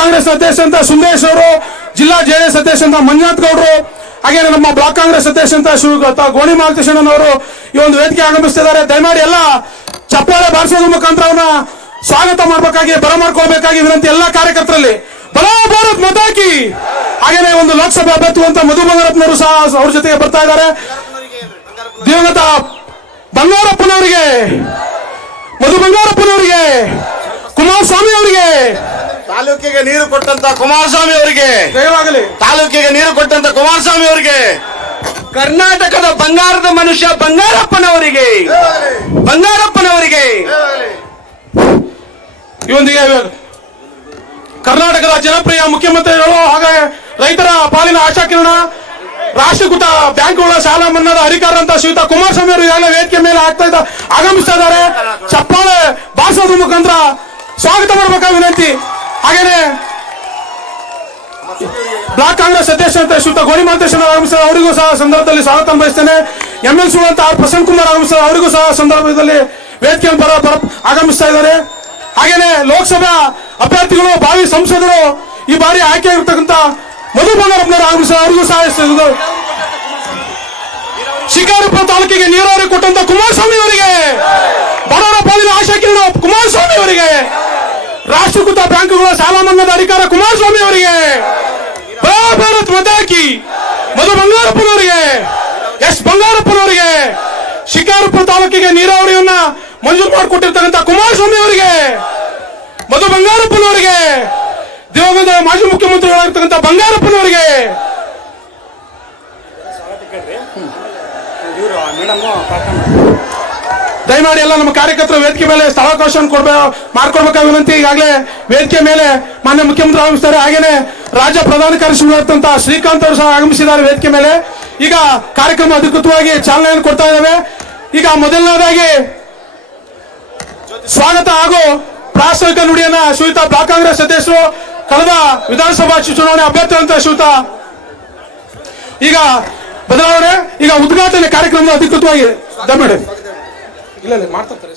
ಕಾಂಗ್ರೆಸ್ ಅಧ್ಯಕ್ಷ ಅಂತ ಸುಂದೇಶ್ ಅವರು, ಜಿಲ್ಲಾ ಜೆಡಿಎಸ್ ಅಧ್ಯಕ್ಷ ಅಂತ ಮಂಜುನಾಥ್ ಗೌಡರು, ಹಾಗೆ ನಮ್ಮ ಬ್ಲಾಕ್ ಕಾಂಗ್ರೆಸ್ ಅಧ್ಯಕ್ಷ ಅಂತ ಗೋಣಿ ಮಾಲಕೃಷ್ಣನವರು ಈ ಒಂದು ವೇದಿಕೆ ಆಗಮಿಸ್ತಿದ್ದಾರೆ. ದಯಮಾಡಿ ಎಲ್ಲ ಚಪ್ಪಾಳೆ ಬಾರಿಸೋದ್ರ ಮುಖಾಂತರ ಅವನ್ನ ಸ್ವಾಗತ ಮಾಡಬೇಕಾಗಿ ಬರಮಾಡ್ಕೊಳ್ಬೇಕಾಗಿ ವಿನಂತಿ ಎಲ್ಲ ಕಾರ್ಯಕರ್ತರಲ್ಲಿ. ಬಲೋ ಭಾರತ್ ಮಾತಾ ಕಿ. ಹಾಗೇನೆ ಒಂದು ಲೋಕಸಭಾ ಅಭ್ಯರ್ಥಿ ಅಂತ ಮಧು ಬಂಗಾರಪ್ಪನವರು ಸಹ ಅವ್ರ ಜೊತೆಗೆ ಬರ್ತಾ ಇದ್ದಾರೆ. ದಿವಂಗತ ಬಂಗಾರಪ್ಪನವರಿಗೆ, ಮಧು ಬಂಗಾರಪ್ಪನವರಿಗೆ, ಕುಮಾರಸ್ವಾಮಿ ಅವರಿಗೆ, ತಾಲೂಕಿಗೆ ನೀರು ಕೊಟ್ಟಂತ ಕುಮಾರಸ್ವಾಮಿ ಅವರಿಗೆ, ಜಯವಾಗಲಿ. ತಾಲೂಕಿಗೆ ನೀರು ಕೊಟ್ಟಂತ ಕುಮಾರಸ್ವಾಮಿ ಅವರಿಗೆ, ಕರ್ನಾಟಕದ ಬಂಗಾರದ ಮನುಷ್ಯ ಬಂಗಾರಪ್ಪನವರಿಗೆ, ಬಂಗಾರಪ್ಪನವರಿಗೆ. ಇವೊಂದಿಗೆ ಕರ್ನಾಟಕದ ಜನಪ್ರಿಯ ಮುಖ್ಯಮಂತ್ರಿಗಳು ಹಾಗೆ ರೈತರ ಪಾಲಿನ ಆಶಾಕಿರಣ, ರಾಷ್ಟ್ರೀಕೃತ ಬ್ಯಾಂಕ್ಗಳ ಸಾಲ ಮನ್ನಾದ ಅಧಿಕಾರ ಅಂತ ಶ್ರೀಯುತ ಕುಮಾರಸ್ವಾಮಿ ಅವರು ಈಗಾಗಲೇ ವೇದಿಕೆ ಮೇಲೆ ಆಗಮಿಸ್ತಾ ಇದ್ದಾರೆ. ಚಪ್ಪಾಳೆ ಬಾರಿಸೋದ್ರ ಮುಖಾಂತರ ಸ್ವಾಗತ ಮಾಡಬೇಕಾದ ವಿನಂತಿ. ಹಾಗೇನೆ ಬ್ಲಾಕ್ ಕಾಂಗ್ರೆಸ್ ಅಧ್ಯಕ್ಷ ಅಂತ ಶ್ರೀಯುತ ಗೋಣಿ ಮಾಲಕೃಷ್ಣ ಆಗಮಿಸ್ತಾರೆ, ಅವರಿಗೂ ಸಹ ಸಂದರ್ಭದಲ್ಲಿ ಸ್ವಾಗತ ಬಯಸ್ತೇನೆ. MLC ಅಂತ ಪ್ರಸನ್ನ ಕುಮಾರ್ ಆಗಮಿಸ್ತಾರೆ, ಅವರಿಗೂ ಸಹ ಸಂದರ್ಭದಲ್ಲಿ ವೇದಿಕೆ ಆಗಮಿಸ್ತಾ ಇದ್ದಾರೆ. ಹಾಗೇನೆ ಲೋಕಸಭಾ ಅಭ್ಯರ್ಥಿಗಳು, ಭಾವಿ ಸಂಸದರು, ಈ ಬಾರಿ ಆಯ್ಕೆ ಆಗಿರ್ತಕ್ಕಂಥ ಮಧು ಬಂಗಾರಪ್ಪನವರು ಆಗಮಿಸ್ತಾರೆ, ಅವರಿಗೂ ಸಹ ಶಿಕಾರಿಪುರ ತಾಲೂಕಿಗೆ ನೀರಾವರಿ ಕೊಟ್ಟಂತ ಕುಮಾರಸ್ವಾಮಿ ಅವರಿಗೆ, ಬಡವರ ಪಾಲಿನ ಆಶಾಕಿರಣ ಕುಮಾರಸ್ವಾಮಿ ಅವರಿಗೆ, ರಾಷ್ಟ್ರೀಕೃತ ಬ್ಯಾಂಕುಗಳ ಸಾಲ ಮನ್ನಾದ ಅಧಿಕಾರ ಕುಮಾರಸ್ವಾಮಿ ಅವರಿಗೆ, ಭಾರತ್ ಮಾತಾ ಕಿ. ಮಧು ಬಂಗಾರಪ್ಪನವರಿಗೆ, ಎಸ್ ಬಂಗಾರಪ್ಪನವರಿಗೆ, ಶಿಕಾರಿಪುರ ತಾಲೂಕಿಗೆ ನೀರಾವರಿಯನ್ನ ಮಂಜೂರು ಮಾಡಿಕೊಟ್ಟಿರ್ತಕ್ಕಂಥ ಕುಮಾರಸ್ವಾಮಿ ಅವರಿಗೆ, ಮಧು ಬಂಗಾರಪ್ಪನವರಿಗೆ, ದಿವಂಗತ ಮಾಜಿ ಮುಖ್ಯಮಂತ್ರಿಗಳಾಗಿರ್ತಕ್ಕಂಥ ಬಂಗಾರಪ್ಪನವರಿಗೆ. ದಯಮಾಡಿ ಎಲ್ಲ ನಮ್ಮ ಕಾರ್ಯಕರ್ತರು ವೇದಿಕೆ ಮೇಲೆ ಸ್ಥಳಾವಕಾಶವನ್ನು ಮಾಡ್ಕೊಡ್ಬೇಕಾದ ವಿನಂತಿ. ಈಗಾಗಲೇ ವೇದಿಕೆ ಮೇಲೆ ಮಾನ್ಯ ಮುಖ್ಯಮಂತ್ರಿ ಆಗಮಿಸ್ತಾರೆ. ಹಾಗೇನೆ ರಾಜ್ಯ ಪ್ರಧಾನ ಕಾರ್ಯದರ್ಶಿ ಶ್ರೀಕಾಂತ್ ಅವರು ಸಹ ಆಗಮಿಸಿದ್ದಾರೆ ವೇದಿಕೆ ಮೇಲೆ. ಈಗ ಕಾರ್ಯಕ್ರಮ ಅಧಿಕೃತವಾಗಿ ಚಾಲನೆಯನ್ನು ಕೊಡ್ತಾ ಇದ್ದೇವೆ. ಈಗ ಮೊದಲನೇದಾಗಿ ಸ್ವಾಗತ ಹಾಗೂ ಪ್ರಾಸ್ತಾವಿಕ ನುಡಿಯನ್ನ ಶ್ರೀಯುತ ಬ್ಲಾಕ್ ಕಾಂಗ್ರೆಸ್ ಅಧ್ಯಕ್ಷರು, ಕಳೆದ ವಿಧಾನಸಭಾ ಚುನಾವಣೆ ಅಭ್ಯರ್ಥಿ ಅಂತ ಶ್ರೀಯುತ ಈಗ ಬದಲಾವಣೆ, ಈಗ ಉದ್ಘಾಟನೆ ಕಾರ್ಯಕ್ರಮ ಅಧಿಕೃತವಾಗಿ ದಯಮಾಡಿ ಇಲ್ಲ ಮಾಡ್ತಾರೆ.